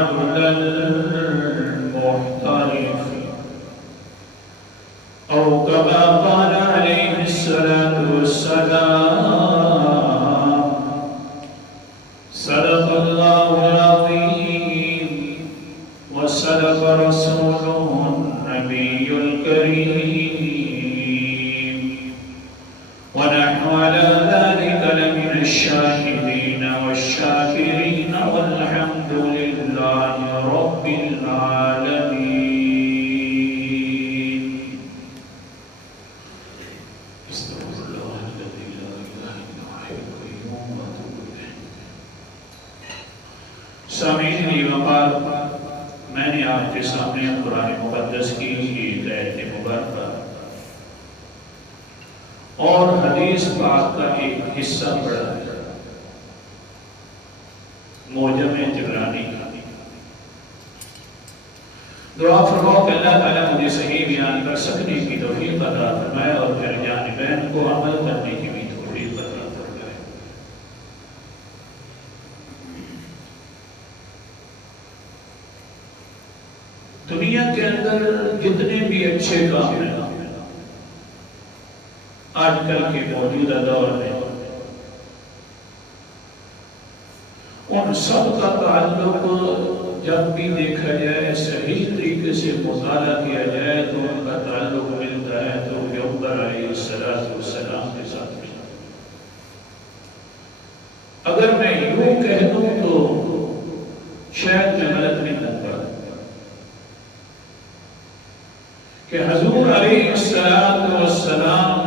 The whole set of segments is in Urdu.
عبد المحترف أو كما قال عليه الصلاة والسلام صدق الله العظيم وصدق رسوله النبي الكريم ونحن على ذلك لمن الشاهدين والشاكرين والحمد لله رب العالمين. استغفر الله الذي لا إله إلا هو الحي القيوم وأتوب إليه. سامعین وقار، میں نے آپ کے سامنے قرآن مقدس کی ایک آیت مبارکہ اور حدیث پاک کا ایک حصہ پڑھا ہے، معجم طبرانی کا۔ دعا فرماؤ کہ اللہ تعالیٰ مجھے صحیح بیان کر سکنے کی توفیق عطا فرمائے اور میرے جانبین کو عمل کرنے کی بھی توفیق عطا فرمائے۔ دنیا کے اندر جتنے بھی اچھے کام ہیں آج کل کے موجودہ دور میں، ان سب کا تعلق جب بھی دیکھا جائے، صحیح طریقے سے مطالعہ کیا جائے تو ان کا تعلق ملتا ہے تو پیغمبر علیہ السلام کے ساتھ ملتا ہے۔ اگر میں یوں کہہ دوں تو شاید میں غلط نہیں کرتا کہ حضور علیہ السلام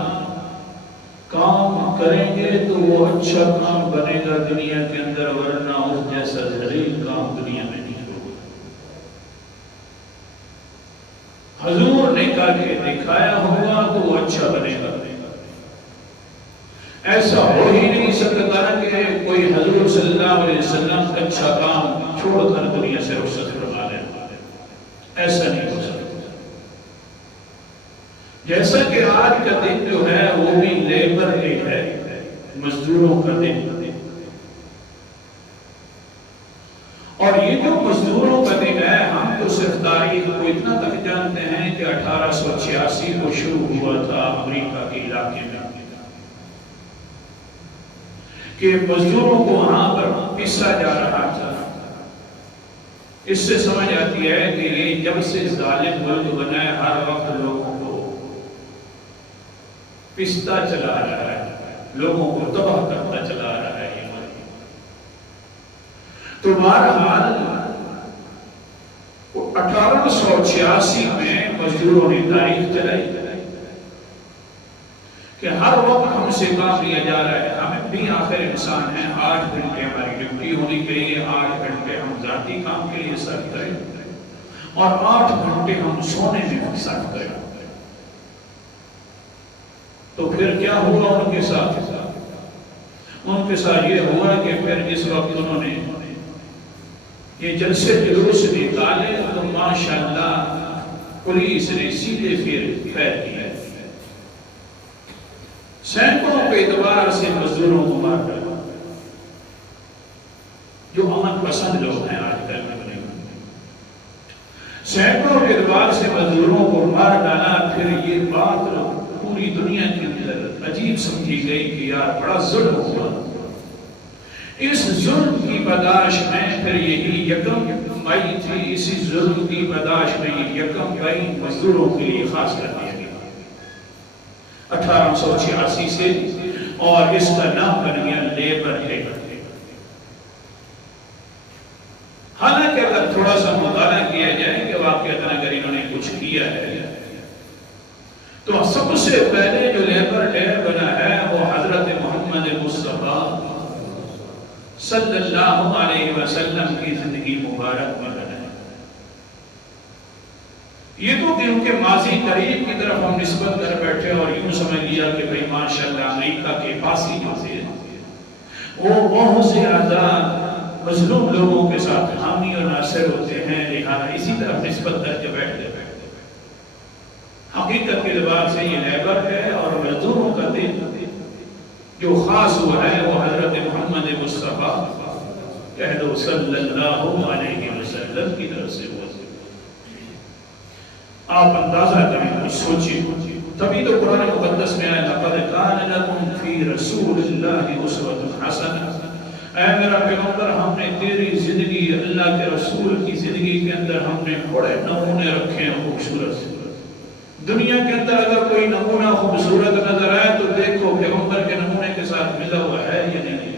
کام کریں گے تو وہ اچھا کام بنے گا دنیا کے اندر، ورنہ اس جیسا ذلیل کام دنیا میں نہیں ہوگا۔ حضور نے کہا کہ دکھایا ہوگا تو وہ اچھا بنے گا۔ ایسا ہو ہی نہیں سکتا کہ کوئی حضور صلی اللہ علیہ وسلم اچھا کام چھوڑ کر دنیا سے رخصت فرما لے، ایسا نہیں ہو سکتا۔ جیسا کہ آج کا دن جو ہے وہ بھی لیبر ڈے ہے، مزدوروں کا دن، اور یہ جو مزدوروں کا دن ہے، ہم تو صرف تاریخ کو اتنا تک جانتے ہیں کہ 1886 کو شروع ہوا تھا امریکہ کے علاقے میں کہ مزدوروں کو وہاں پر پیسا جا رہا تھا۔ اس سے سمجھ آتی ہے کہ یہ جب سے ظالم ملک بنا ہے ہر وقت لوگوں کو پستا چلا رہا ہے، لوگوں کو تباہ کرتا چلا رہا ہے یہ ملک۔ تو بہرحال 1886 میں مزدوروں نے تاریخ چلائی کہ ہر وقت ہم سے کام لیا جا رہا ہے، ہم بھی آخر انسان ہیں، 8 گھنٹے ہماری ڈیوٹی ہونی چاہیے، 8 گھنٹے ہم ذاتی کام کے لیے صرف کریں اور 8 گھنٹے ہم سونے میں صرف کریں۔ تو پھر کیا ہوا ان کے ساتھ؟ ان کے ساتھ یہ ہوا کہ پھر جس وقت انہوں نے یہ جلسے جلوس نکالے تو ماشاءاللہ پولیس نے سیدھے پھر خیر کیا، سینکڑوں کے اعتبار سے مزدوروں کو مار ڈالا، جو امن پسند لوگ ہیں آج کل میں بنے ہوئے، سینکڑوں کے اعتبار سے مزدوروں کو مار ڈالا۔ پھر یہ بات پوری دنیا کے اندر عجیب سمجھی گئی کہ یار بڑا ظلم ہوا۔ اس ظلم کی برداشت میں پھر یہی یکم مئی تھی، اسی ظلم کی برداشت میں یہ یکم مئی مزدوروں کے لیے خاص کر دیا گیا 1886 سے، اور اس کا نام بن گیا لیبر ڈے۔ حالانکہ اگر تھوڑا سا مطالعہ کیا جائے کہ واقعہ اگر انہوں نے کچھ کیا ہے تو سب سے پہلے جو لیبر ڈے بنا ہے وہ حضرت محمد مصطفیٰ صلی اللہ علیہ وسلم کی زندگی مبارک میں بنا ہے۔ یہ تو کیونکہ ماضی قریب کی طرف ہم نسبت کر بیٹھے اور یوں سمجھ لیا کہ بھئی ماشاءاللہ امریکہ کے پاسی جو تھے وہ بہت سے زیادہ مظلوم لوگوں کے ساتھ حامی اور ناصر ہوتے ہیں، لہذا اسی طرف نسبت کر کے بیٹھتے۔ حقیقت کے اعتبار سے یہ لیبر ہے اور مزدوروں کا دن جو خاص ہوا ہے وہ حضرت محمد مصطفیٰ کہہ دو صلی اللہ علیہ وسلم سے ہوا۔ آپ اندازہ کریں، سوچیں، تبھی تو قرآن مقدس میں آیا لقد کان لکم فی رسول اللہ اسوۃ حسنہ، اے میرا پیغمبر ہم نے تیری زندگی، اللہ کے رسول کی زندگی کے اندر ہم نے بڑے نمونے رکھے ہیں خوبصورت سے۔ دنیا کے اندر اگر کوئی نمونہ خوبصورت نظر آئے تو دیکھو پیغمبر کے نمونے کے ساتھ ملا ہوا ہے یا نہیں۔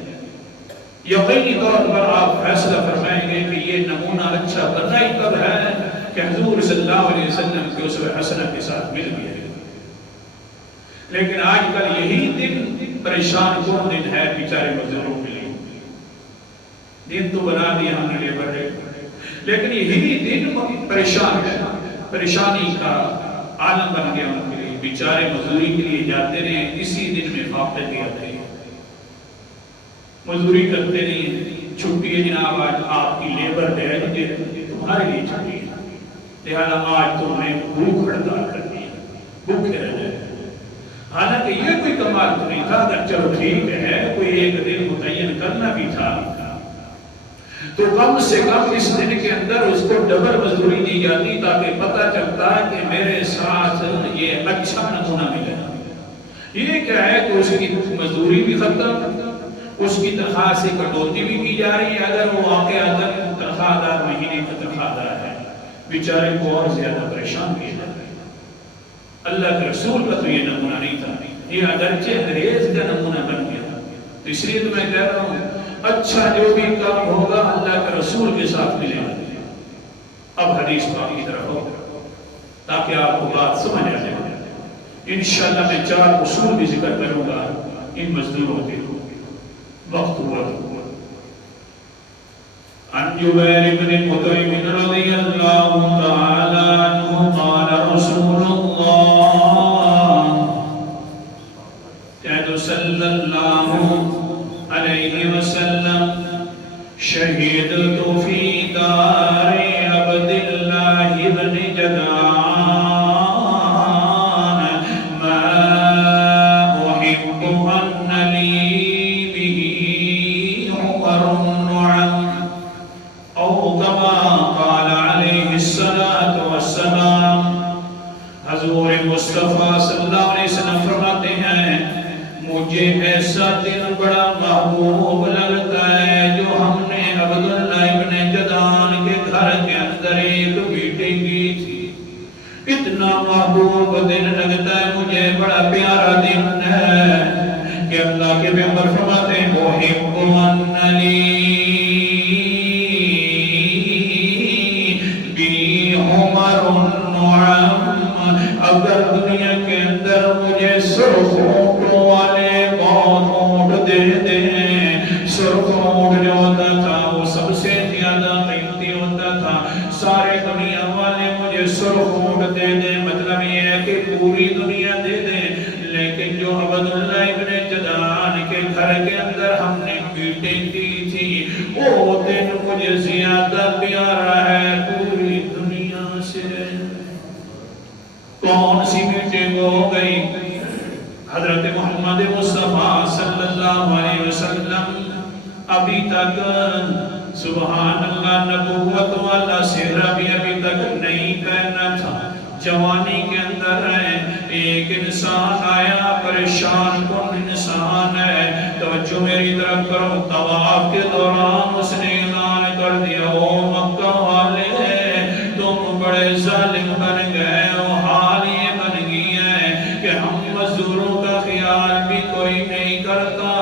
یقینی طور پر آپ فیصلہ فرمائیں گے کہ یہ نمونہ اچھا بننا ہی کب ہے کہ حضور صلی اللہ علیہ وسلم کی اسوہ حسنہ کے ساتھ مل گیا ہے۔ لیکن آج کل یہی دن پریشان کون دن ہے بیچارے مزدوروں کے لیے؟ دن تو بنا دیا ہم نے لیبر ڈے، لیکن یہی دن پریشان ہے، پریشانی کا عالم بن گیا ان کے لیے۔ بیچارے مزدوری کے لیے جاتے رہے، اسی دن میں فاقے دے آتے ہیں، مزدوری کرتے نہیں، چھٹی ہے جناب آج آپ کی لیبر ڈے ہے، تمہارے لیے چھٹی ہے، لہذا آج تم نے بھوک ہڑتال کرنی ہے، بھوکے رہ جائے۔ حالانکہ یہ کوئی کمال تو نہیں تھا، اگر چلو ٹھیک ہے کوئی ایک دن متعین کرنا بھی تھا تو کم سے کم اس دن کے اندر اس کو ڈبل مزدوری دی جاتی تاکہ پتہ چلتا کہ میرے ساتھ یہ اچھا نمونہ ملے۔ یہ کیا ہے کہ اس کی مزدوری بھی ختم، اس کی تنخواہ سے کٹوتی بھی کی جا رہی ہے، اگر وہ واقعہ تنخواہ دار مہینے کا تنخواہ دار ہے، بیچارے کو اور زیادہ پریشان کیا جاتا ہے۔ اللہ کے رسول کا تو یہ نمونہ نہیں تھا، یہ اگرچہ انگریز کا نمونہ بن گیا۔ تو اس لیے تو میں کہہ رہا ہوں اچھا جو بھی کام ہوگا اللہ کے رسول کے ساتھ ملے گا۔ اب حدیث پاک کی طرف ہو تاکہ آپ کو بات سمجھ آ جائے۔ انشاءاللہ میں 4 اصول بھی ذکر کروں گا ان مزدوروں کے، وقت ہوا۔ عن جبیر بن مطعم رضی اللہ تعالی عنہ قال رسول اللہ صلی اللہ علیہ وسلم شہدت فی دار عبداللہ بن جدعان ما احب ان لی به عمر النعم او کما قال علیہ الصلاة والسلام۔ حضور مصطفیٰ صلی اللہ علیہ وسلم فرماتے ہیں مجھے ایسا دن بڑا محبوب لگتا ہے جو ہم نے عبداللہ ابن جدعان کے گھر کے اندر ایک میٹنگ کی تھی۔ اتنا محبوب دن لگتا ہے مجھے، بڑا پیارا دن ہے کہ اللہ کے پیغمبر فرماتے ہیں محب ان لی بی عمر النعم، اگر دنیا کے اندر مجھے سرخ اونٹوں والے بہت اونٹ دے دیں، سرخ اونٹ جو ہوتا تھا وہ سب سے زیادہ قیمتی ہوتا تھا، سارے دنیا والے مجھے سرخ اونٹ دے دیں، مطلب یہ ہے کہ پوری دنیا دے دیں، لیکن جو عبداللہ ابن جدعان کے گھر کے اندر ہم نے میٹنگ کی تھی وہ دن مجھے زیادہ پیارا ہے پوری دنیا سے۔ کون سی میٹنگ ہو گئی؟ حضرت محمد مصطفیٰ صلی اللہ علیہ وسلم ابھی تک سبحان اللہ نبوت والا سہرہ بھی ابھی تک نہیں پہنا تھا، جوانی کے اندر ہے۔ ایک انسان آیا، پریشان کن انسان ہے، توجہ میری طرف کرو، طواف کے دوران اس نے اعلان کر دیا او مکہ والے تم بڑے ظالم بن گئے ہو، حال یہ بن گئی ہے کہ ہم مزدوروں کا خیال بھی کوئی نہیں کرتا،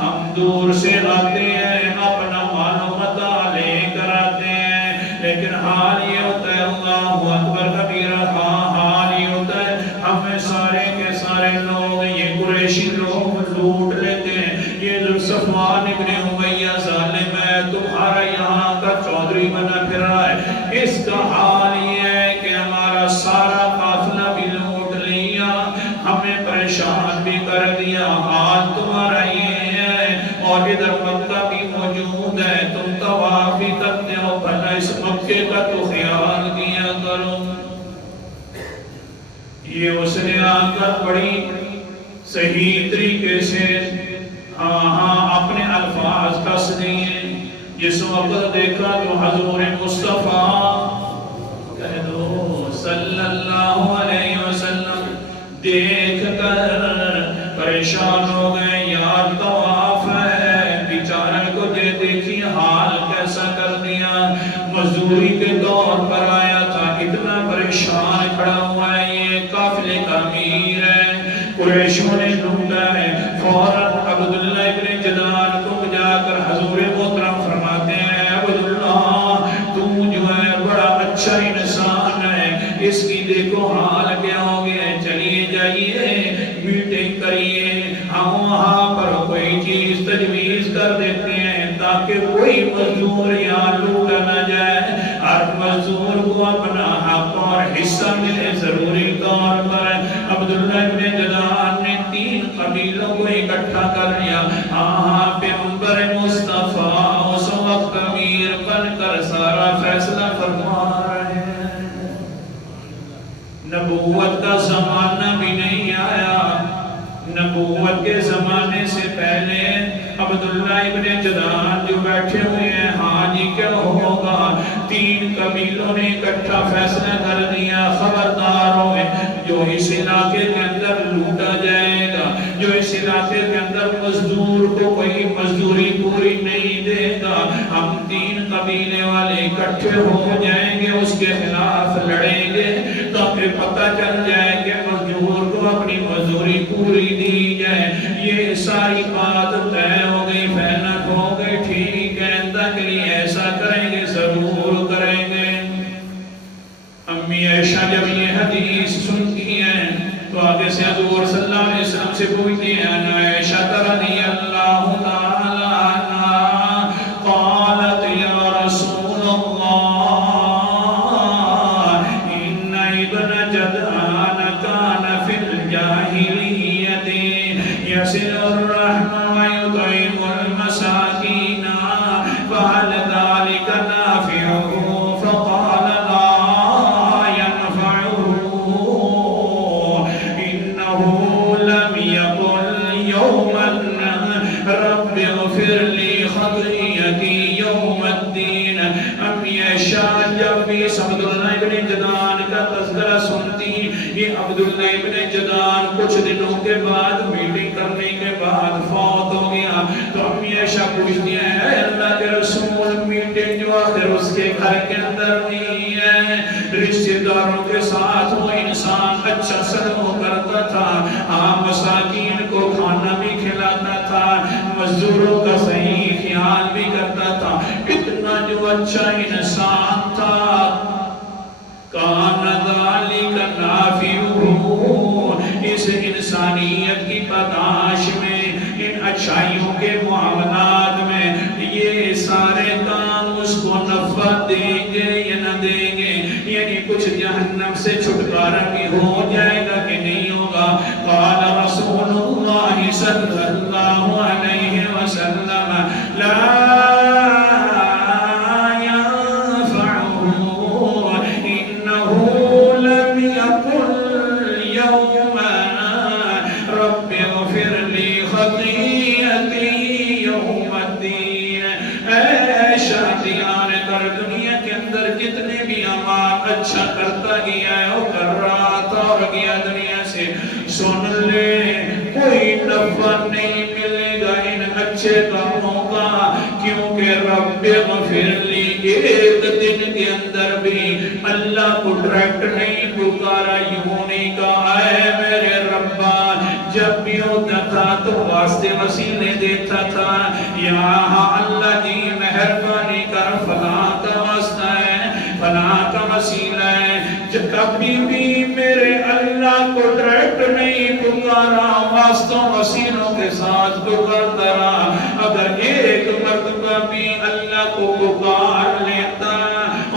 ہم دور سے آتے ہیں اپنا مال و متاع لے کر آتے ہیں، لیکن حال یہ ہوتا ہے اللہ اکبر کبیرہ، حال یہ ہوتا ہے ہمیں سارے کے سارے لوگ یہ قریشی لوگ لوٹ لیتے ہیں، یہ صفوان ابن امیہ ظالم ہے تمہارا یہاں کا چودھری بنا پھر رہا ہے، اس کا حال یہ ہے کہ ہمارا سارا قافلہ بھی لوٹ لیا، ہمیں پریشان بھی کر دیا، حال تمہارا یہ ہے، اور ادھر مکہ بھی موجود ہے، تم طواف بھی کرتے ہو، بھلا اس مکے کا تو خیال کیا کرو۔ یہ اس نے آ کر بڑی صحیح طریقے سے اپنے الفاظ کس دیے۔ جس وقت دیکھا تو حضور مصطفیٰ پریشان ہو گئے، یار طواف ہے، بیچارہ کو دیکھی حال کیسا کر دیا، مزدوری کے طور پر آیا تھا، اتنا پریشان کھڑا ہوا ہے، یہ قافلے کا امیر ہے، قریشوں نے ڈھونڈا ہے۔ فوراً عبداللہ ابن جدعان کو جا کر حضور محترم فرماتے ہیں، عبداللہ تو جو ہے بڑا اچھا انسان ہے، اس کی دیکھو حال کیا ہو گیا، چلیے جائیے میٹنگ کریے، ہم وہاں پر کوئی چیز تجویز کر دیتے ہیں تاکہ کوئی مزدور یہاں لوٹا نہ جائے، ہر مزدور کو اپنا حق اور حصہ ملے ضروری طور پر۔ عبداللہ ابن جدعان نے 3 قبیلوں کو اکٹھا کر لیا، پیغمبر مصطفیٰ اس وقت امیر بن کر سارا فیصلہ فرما رہے ہیں۔ نبوت کا زمانہ بھی نہیں آیا، نبوت کے زمانے سے پہلے عبداللہ ابن جدعان جو بیٹھے ہوئے ہیں، ہاں جی کیا ہوگا، 3 قبیلوں نے اکٹھا فیصلہ کر دیا، خبردار ہوئے جو اس علاقے کے اندر لوٹا جائے گا، جو اس علاقے کے اندر مزدور کو کوئی مزدوری پوری نہیں دے گا، ہم 3 قبیلے والے اکٹھے ہو جائیں گے، اس کے خلاف لڑیں گے تاکہ پتہ چل جائے کہ مزدور کو اپنی مزدوری پوری دی جائے۔ یہ ساری بات طے ہو گئی، فینک ہو گئی، ٹھیک ہے آئندہ کے لیے ایسا کریں گے، ضرور کریں گے۔ امی عائشہ جب یہ حدیث سنتی ہیں تو آگے سے حضور صلی اللہ علیہ وسلم سے پوچھتی ہیں، عائشہ رضی اللہ تعالی عنہا قالت یا رسول اللہ ان ابن جدعان کان فی الجاہلیت یصل الرحم ویطعم المساکین فهل ذلك نافعه فقال لا ينفعه إنه لم يقل يوما رب اغفر لي خطيئتي يوم الدين۔ امی عائشہ جب بھی عبداللہ ابن جدعان کا تذکرہ سنتی، یہ عبداللہ ابن جدعان کچھ دنوں کے بعد میٹنگ کرنے کے بعد فوت ہو گیا، تو امی عائشہ پوچھتی ہیں، اے اللہ کے رسول میٹنگ جو آخر اس کے گھر کے اندر نہیں ہے، رشتہ داروں کے ساتھ وہ انسان اچھا سلوک کرتا تھا، مساکین کو کھانا بھی کھلاتا تھا، مزدوروں کا صحیح خیال بھی کرتا تھا، اتنا جو اچھا انسان تھا، کان ذالک نافعہ، اس انسانیت کی پاداش میں، ان اچھائیوں کے معاملات میں یہ سارے کام اس کو نفع دیں گے یا نہ دیں گے، یعنی کچھ جہنم سے چھٹکارا بھی ہو جائے گا کہ نہیں ہوگا۔ قال رسول اللہ صلی اللہ علیہ وسلم لا اچھا کرتا گیا ہے، وہ کر رہا تھا اور گیا دنیا سے، سن لے کوئی نفع نہیں ملے گا ان اچھے کاموں کا، کیونکہ رب اغفر لی ایک دن کے اندر بھی اللہ کو ڈائریکٹ نہیں پکارا، یوں نہیں کہا اے میرے ربا، جب بھی ہوتا تھا تو واسطے وسیلے دیتا تھا، یہاں اللہ جی مہربانی کر فلاں کا واسطہ ہے، فلاں کا وسیلہ ہے، کبھی بھی میرے اللہ کو ڈائریکٹ نہیں پکارا، واسطوں وسیلوں کے ساتھ پکارتا رہا، اگر ایک مرتبہ بھی اللہ کو پکار لیتا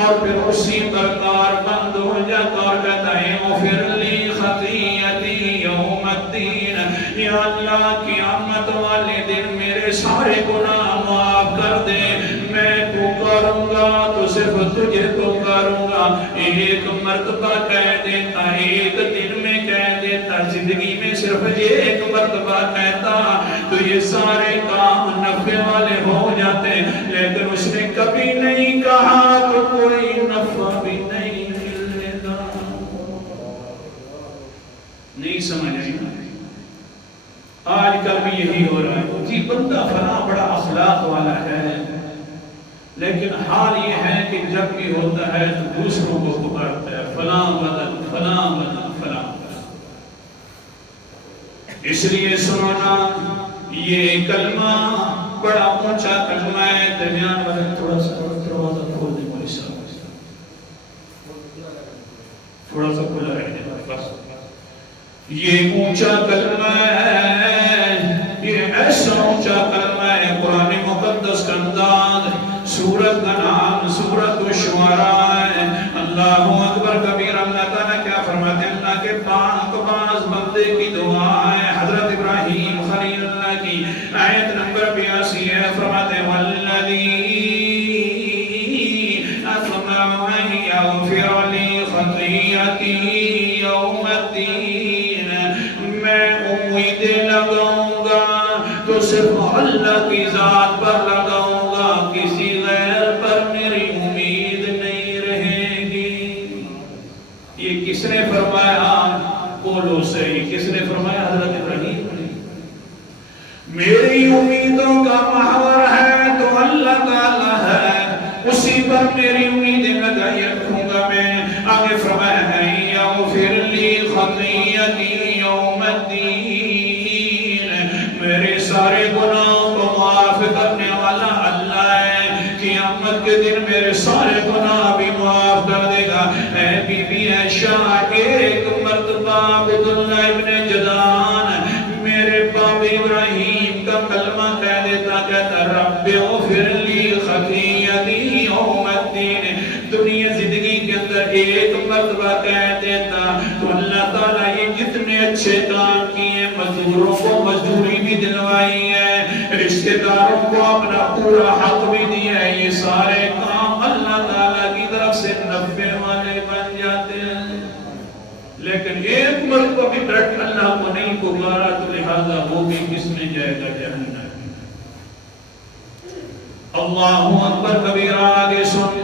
اور پھر اسی پرکار بند ہو جاتا اور کہتا ہے اغفر لی خطیئتی یوم الدین، یا اللہ قیامت والے دن میرے سارے گناہ معاف کر دے، میں پکاروں گا تو صرف تجھے پکاروں گا، ایک مرتبہ کہہ دیتا، ایک دن میں کہہ دیتا، زندگی میں صرف ایک مرتبہ کہتا تو یہ سارے کام نفع والے ہو جاتے، لیکن اس نے کبھی نہیں کہا تو کوئی نفع بھی نہیں ملنے گا۔ نہیں سمجھ آئی نا؟ بھی یہی ہو رہا ہے جی بندہ فلاں بڑا اخلاق والا ہے، لیکن حال یہ ہے کہ جب بھی ہوتا ہے تو دوسروں کو پکارتا ہے فلاں بدل فلاں بدل فلاں بدل۔ اس لیے سنونا یہ کلمہ بڑا اونچا کلمہ ہے۔ درمیان والے تھوڑا سا دروازہ کھول دیں مولوی صاحب، تھوڑا سا کھلا رہے بس۔ یہ اونچا کلمہ ہے، یہ ایسا اونچا کلمہ ہے، قرآن مقدس کا انداز، سورت کا نام سورت الشعراء ہے۔ اللہ اکبر کبیر۔ اللہ تعالیٰ کیا فرماتے ہیں؟ اللہ کے پاک باز بندے کی دعا ہے، حضرت ابراہیم خلیل اللہ کی آیت نمبر 82 ہے، فرماتے ہیں والذی اطمع ان یغفر لی خطیئتی یوم الدین، میں امید لگاؤں گا تو صرف اللہ کی ذات پر لگاؤں گا، کسی غیر پر میری امید نہیں رہے گی۔ یہ کس نے فرمایا؟ بولو صحیح، کس نے فرمایا؟ حضرت ابراہیم نے۔ میری امیدوں کا محور ہے تو اللہ تعالیٰ ہے، اسی پر میری امیدیں لگائی رکھوں گا میں۔ آگے فرمایا ہے یغفر لی خطیئتی یوم الدین، میرے سارے گناہوں کو معاف کرنے والا اللہ ہے، قیامت کے دن میرے سارے گناہ بھی معاف کر دے گا۔ اے بی بی عائشہ، ایک مرتبہ عبداللہ ابن جدعان میرے باپ ابراہیم کا کلمہ کہہ دیتا، کہتا رب اغفر لی خطیئتی یوم الدین، دنیا زندگی کے اندر ایک مرتبہ کہہ دیتا تو اللہ تعالیٰ یہ جتنے اچھے کام کیے، مزدوروں کو مزدوری بھی دلوائی ہے، رشتہ داروں کو اپنا پورا حق بھی دیا ہے، یہ سارے کام اللہ تعالیٰ کی طرف سے نفع والے بن جاتے ہیں۔ لیکن ایک مرتبہ بھی ڈٹ اللہ کو نہیں پکارا تو لہذا وہ بھی کس میں جائے گا؟ جہنم۔ اللہ اکبر کبیرہ۔ آگے سن،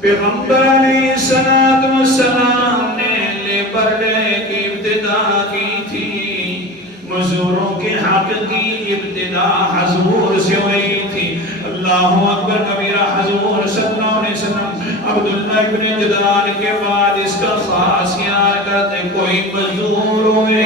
پیغمبر علیہ السلام نے لیبر ڈے کی ابتدا کی تھی، مزدوروں کے حق کی ابتدا حضور سے ہوئی تھی۔ اللہ اکبر کبیرہ۔ حضور صلی اللہ علیہ وسلم عبداللہ ابن جدعان کے بعد اس کا خاص خیال کرتے، کوئی مزدور ہوئے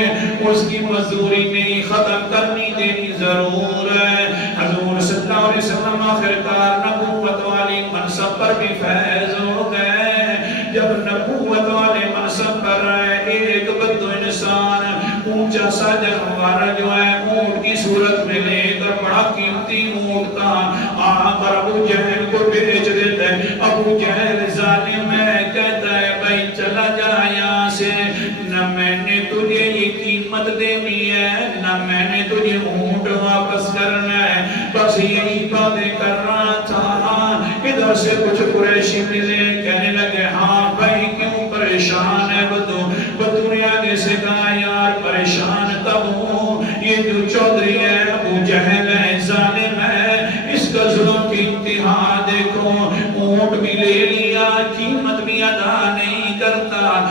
اس کی مزدوری نہیں ختم کرنی دینی ضرور ہے۔ حضور صلی اللہ علیہ وسلم آخرکار نبوت والی منصب پر بھی فیض ہو گئے۔ جب نبوت والے منصب پر ایک بدو انسان اونچا سا جانور جو ہے اونٹ کی صورت میں لے کر بڑا قیمتی اونٹ تھا، آقا ابو جہل کو بیچ دیتے۔ ابو جہل ظالم ہے، کہتا ہے بھائی چلا جا یہاں سے، نہ میں نے تجھے یہ قیمت دینی ہے نہ میں نے تجھے اونٹ واپس کرنا ہے، بس یہی باتیں کر رہا تھا۔ ادھر سے کچھ قریشی ملے، کہنے لگے ہاں بھائی کیوں پریشان ہے بدو؟ بدو نے آگے سے کہا یار پریشان تب ہوں، یہ جو چودھری ہے ابو جہل ہے، ظالم ہے، اس کا ظلم کی انتہا دیکھو، اونٹ بھی لے لیا، قیمت بھی ادا نہیں کرتا۔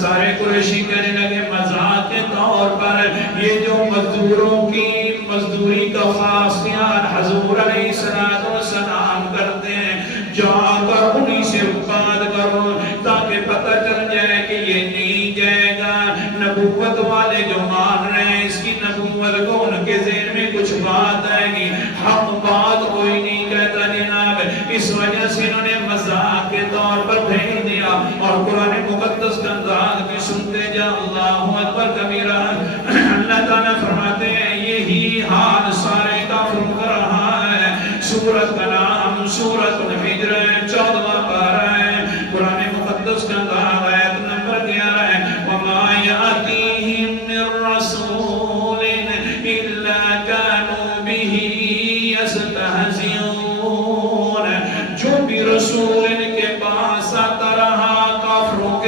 سارے قریشی کہنے لگے مذاق کے طور پر یہ جو مزدوروں کی مزدوری کا خاص خیال حضور علیہ السلام کرتے ہیں، جا کر انہی سے بات کرو تاکہ پتہ چل جائے کہ یہ نہیں جائے گا۔ نبوت والے جو مان رہے ہیں اس کی نبوت کو ان کے ذہن میں کچھ بات آئے گی، حق بات کوئی نہیں کہتا جناب، اس وجہ سے انہوں نے مذاق کے طور پر بھیج دیا۔ اور قرآن مقدس کا انداز بھی سنتے جا، اللہ اکبر کبیرہ۔ اللہ تعالیٰ فرماتے ہیں یہی حال سارے کافروں کا رہا ہے۔ سورت کا نام سورت الحجر ہے، 14واں پارہ ہے، قرآن مقدس کا انداز آیت نمبر 11 ہے، وَمَا يَأْتِيهِم مِّن رَّسُولٍ إِلَّا كَانُوا بِهِ يَسْتَهْزِئُونَ۔ جو بھی رسول ان کے پاس آتا رہا کافروں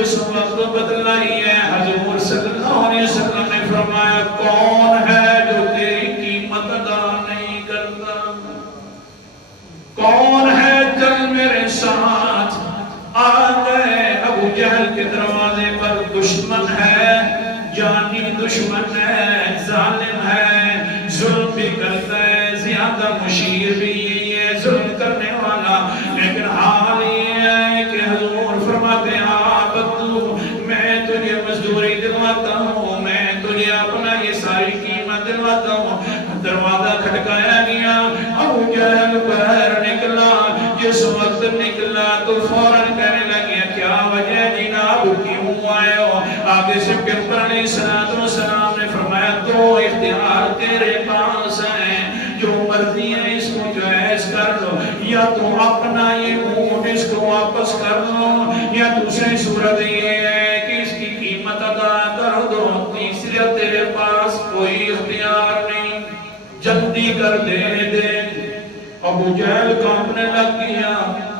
جس وقت بدلائی ہے حضور صلی اللہ علیہ وسلم نے فرمایا کون ہے جو تیری قیمت ادا نہیں کرتا؟ کون ہے چل میرے ساتھ؟ آ گئے ابو جہل کے دروازے پر، دشمن ہے، جانی دشمن ہے، ظالم ہے، ظلم بھی کرتا ہے، زیادہ مشیر بھی یہی ہے، ظلم کرنے والا، لیکن حال یہ ہے کہ حضور فرماتے ہیں بدو میں تجھے مزدوری دلواتا ہوں، میں تجھے اپنا یہ ساری قیمت دلواتا ہوں۔ دروازہ کھٹکایا گیا، ابو جہل باہر نکلا، جس وقت نکلا تو فوراً کہنے لگیا کیا وجہ جناب کیوں آئے ہو؟ آگے سے پیغمبر علیہ السلام نے فرمایا دو اختیار تیرے پاس ہیں، جو مرضی ہے اس کو جو ہے اس کر لو، یا تو اپنا یہ اونٹ اس کو واپس کر لو، یا دوسری صورت یہ ہے کہ اس کی قیمت ادا کر دو، تیسری تیرے پاس کوئی اختیار نہیں، جلدی کر دے۔ ابو جہل کانپنے لگ گیا،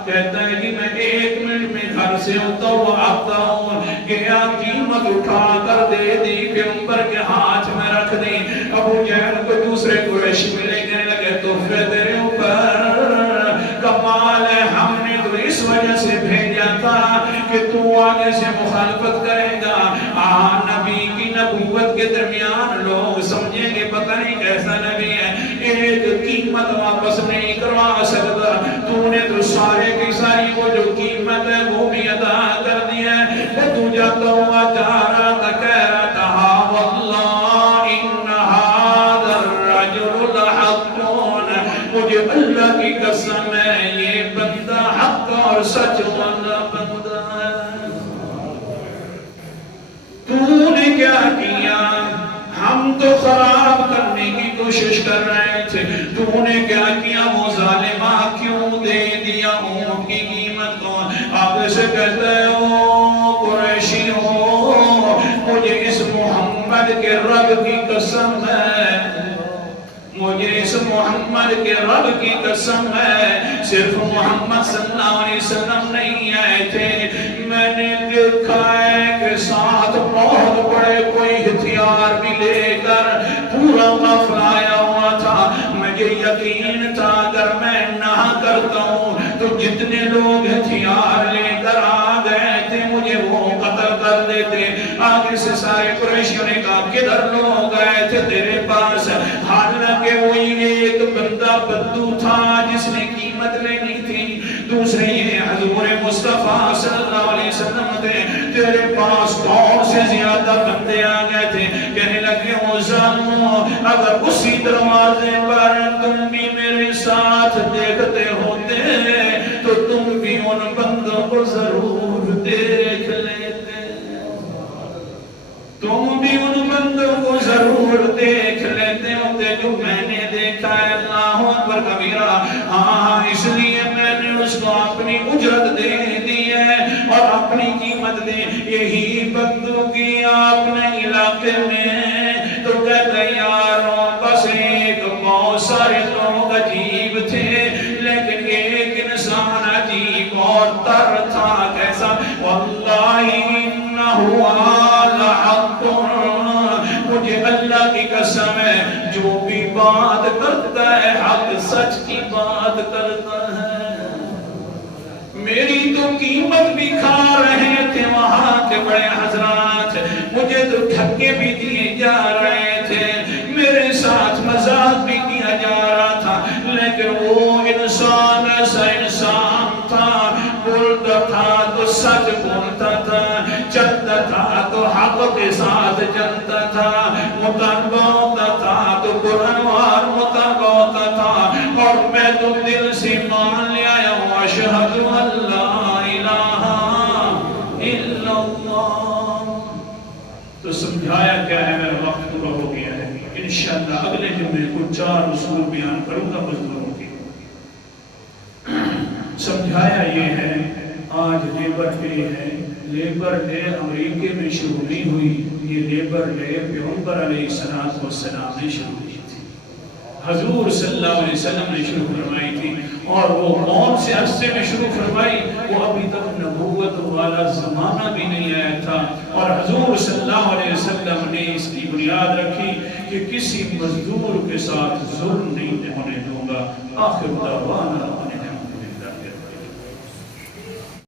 کہتا ہے کہ میں 1 منٹ میں گھر سے ہوتا ہوا آتا ہوں، گیا قیمت اٹھا کر دے دی، پیغمبر کے ہاتھ میں رکھ دی۔ ابو جہل کو دوسرے قریشی ملے، کہنے لگے تحفے تیرے اوپر، کمال ہے، ہم نے تو اس وجہ سے بھیجا تھا کہ تو آگے سے مخالفت کرے گا، نبی کی نبوت کے درمیان لوگ سمجھیں گے پتہ نہیں کیسا نبی ہے، ایک قیمت واپس نہیں کروا سکتا، تو نے تو سارے کی ساری وہ جو قیمت ہے وہ بھی ادا کر دی ہے۔ تو جاتا ہوا جا رہا تھا، کہہ رہا تھا ہاں واللہ ان ھذا الرجل لحق، مجھے اللہ کی قسم ہے یہ بندہ حق اور سچ والا بندہ ہے۔ تو نے کیا کیا؟ ہم تو خراب کرنے کی کوشش کر رہے تھے، تو نے کیا کیا؟ وہ ظالمہ کیوں دے دیا اونٹ کی قیمت کو؟ آگے سے کہتا ہے او قریشی ہو، مجھے اس محمد کے رب کی قسم ہے، مجھے اس محمد کے رب کی قسم ہے، صرف محمد صلی اللہ علیہ وسلم نہیں آئے تھے، میں نے دیکھا ہے کہ ساتھ بہت بڑے کوئی ہتھیار بھی لے کر پورا قافلہ آیا ہوا تھا، مجھے یقین تھا اگر میں نہ کرتا ہوں تو جتنے لوگ ہتھیار لے کر آ گئے تھے مجھے وہ قتل کر دیتے۔ آگے سے سارے قریشیوں نے کہا کدھر لوگ گئے تھے تیرے پاس؟ حالانکہ وہی ایک بندہ بدو تھا جس نے قیمت لینی تھی، دوسرے یہ حضور مصطفیٰ صلی اللہ علیہ وسلم تھے، تیرے پاس کون سے زیادہ بندے آ گئے تھے؟ کہنے لگے او ظالمو، اگر اسی دروازے پر تم بھی میرے ساتھ دیکھتے ہوتے تو تم بھی ان بندوں کو ضرور دیکھ لیتے، تم بھی ان بندوں کو ضرور دیکھ لیتے ہوتے جو میں نے دیکھا ہے۔ اللہ اکبر کبیرہ، ہاں اس لیے میں نے اس کو اپنی اجرت دے دی ہے اور اپنی قیمت دے، یہی بندوں کی اپنے علاقے میں تو کہتے یاروں بس ایک بہت سارے لوگ عجیب تھے لیکن ایک انسان عجیب اور تر تھا، کیسا؟ واللہ انہو لحق، مجھے اللہ کی قسم ہے جو بھی بات کرتا ہے حق سچ کی بات کرتا ہے۔ میری تو قیمت بھی کھا رہے تھے وہاں کے بڑے حضرات، مجھے تو ٹھگے بھی دیے جا رہے تھے، میرے ساتھ مذاق بھی کیا جا رہا تھا، لیکن وہ انسان ایسا انسان تھا، بولتا تھا تو سچ بولتا تھا، چلتا تھا تو حق کے ساتھ چلتا تھا، مطالبہ ہوتا تھا تو قرآن وار مطالبہ ہوتا تھا، اور میں تو دل سے مان لے آیا ہوں اشہد ان لا الہ الا اللہ۔ تو سمجھایا کیا ہے؟ میرا وقت پورا ہو گیا ہے، انشاءاللہ اگلے جمعے کو 4 اصول بیان کروں گا مزدوروں کی۔ سمجھایا یہ ہے آج لیبر ڈے ہے، لیبر ڈے امریکہ میں شروع نہیں ہوئی، یہ لیبر ڈے پیغمبر علیہ السلام نے شروع کی تھی، حضور صلی اللہ علیہ وسلم نے شروع فرمائی تھی، اور وہ کون سے عرصے میں شروع فرمائی؟ وہ ابھی تک نبوت والا زمانہ بھی نہیں آیا تھا، اور حضور صلی اللہ علیہ وسلم نے اس کی بنیاد رکھی کہ کسی مزدور کے ساتھ ظلم نہیں ہونے دوں گا۔ آخر دعوانا